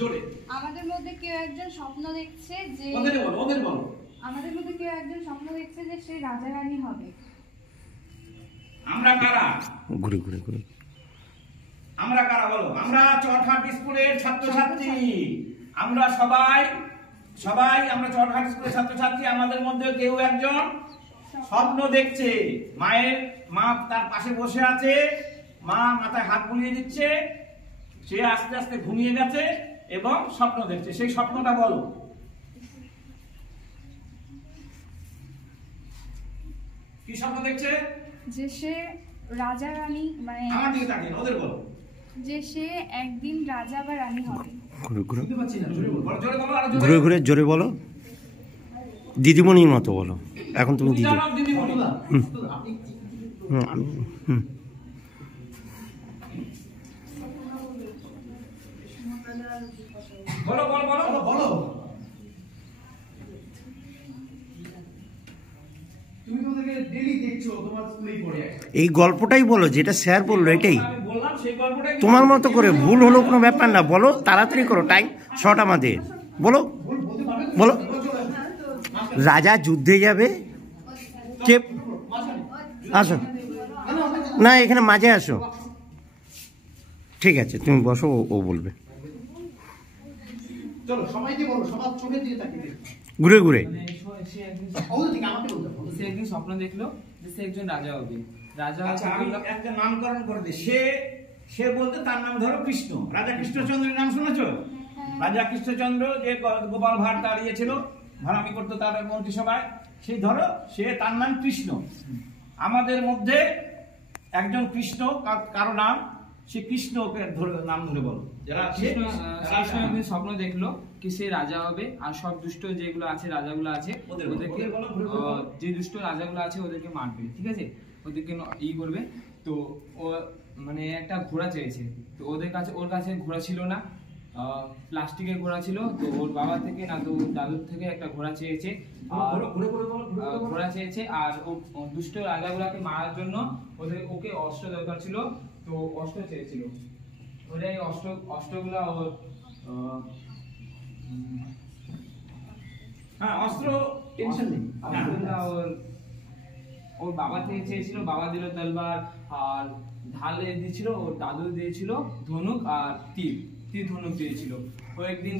জোরে। আমাদের মধ্যে কেউ একজন স্বপ্ন দেখছে যে ওদের বলো। আমাদের মধ্যে কেউ একজন স্বপ্ন দেখছে যে সে রাজা রানী হবে। আমরা কারা? ঘুরে আমরা কারা বলো? আমরা চরঘাট স্কুলের ছাত্রছাত্রী। আমরা সবাই আমরা চরঘাট স্কুলের ছাত্রছাত্রী। আমাদের মধ্যে কেউ একজন স্বপ্ন দেখছে। মা তার পাশে বসে আছে, মা মাথায় হাত বুলিয়ে দিচ্ছে, সে আস্তে আস্তে ঘুমিয়ে গেছে এবং স্বপ্ন দেখছে। সেই স্বপ্নটা বলো। কি স্বপ্ন দেখছে? যে সে রাজা রানী, মানে আমার দিকে তাকিয়ে ওদের বলো। যে সে একদিন রাজা বা রানী হবে। ঘুরে জোরে বলো, দিদিমণির মতো বলো। এখন তুমি দিদিমণি। বলো। তুমি তো দেখে ডেইলি দেখছো, তোমার স্কুলেই পড়ে আছে। এই গল্পটাই বলো, যেটা স্যার বললো এটাই। আমি বললাম সেই গল্পটাই তোমার মতো করে, ভুল হলো কোনো ব্যাপার না, বলো তাড়াতাড়ি করো, টাইম শর্ট আমাদের। বলো। রাজা যুদ্ধে যাবে, কে আসো না, এখানে মাঝে আসো। ঠিক আছে, তুমি বসো, ও বলবে। চলো সবাইকে বলো, সবার চোখে দিয়ে তাকিয়ে। ঘুরে সে একদিন স্বপ্ন দেখলো যে সে একজন রাজা হবে। রাজা একটা নামকরণ করে দে। সে বলতে তার নাম ধরো কৃষ্ণ। রাজা কৃষ্ণচন্দ্রের নাম শুনেছো? রাজা কৃষ্ণচন্দ্র যে গোপাল ভাঁড় দাঁড়িয়েছিল, ভাড়ামি করতো তার মন্ত্রিসভায়, সেই ধরো সে তার নাম কৃষ্ণ। আমাদের মধ্যে একজন কৃষ্ণ, কারো নাম, সে কৃষ্ণকে নাম ধরে বলো। কৃষ্ণ একদিন স্বপ্ন দেখলো কি সে রাজা হবে, আর সব দুষ্ট যেগুলো আছে, রাজাগুলো আছে, ওদেরকে যে দুষ্ট রাজাগুলো আছে ওদেরকে মারবে, ঠিক আছে, ওদেরকে করবে। তো ও মানে একটা ঘোড়া চেয়েছে। তো ওর কাছে ঘোড়া ছিল না, প্লাস্টিকের ঘোড়া ছিল। তো ওর বাবা থেকে না তো দাদুর থেকে একটা ঘোড়া চেয়েছে, আর ও দুষ্ট রাজাগুলাকে মারার জন্য ওকে অস্ত্র দরকার ছিল। তো অস্ত্র চেয়েছিল, ওটাই অস্ত্রগুলা ওর অস্ত্র টেনশন নেই। ওর বাবা থেকে চেয়েছিল, বাবা দিল তলবার আর ঢাল দিয়েছিল, ওর দাদু দিয়েছিল ধনুক আর তীর ধনুক দিয়েছিল। ও একদিন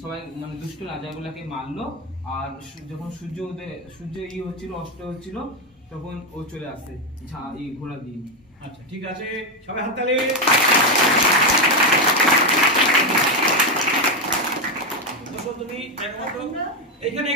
সবাই মানে দুষ্ট রাজাগুলাকে মারলো। আর যখন সূর্য হচ্ছিল, অস্ত হচ্ছিল, তখন ও চলে আসছে ঘোড়া দিয়ে। আচ্ছা ঠিক আছে, সবাই হাততালি। তুমি এখানে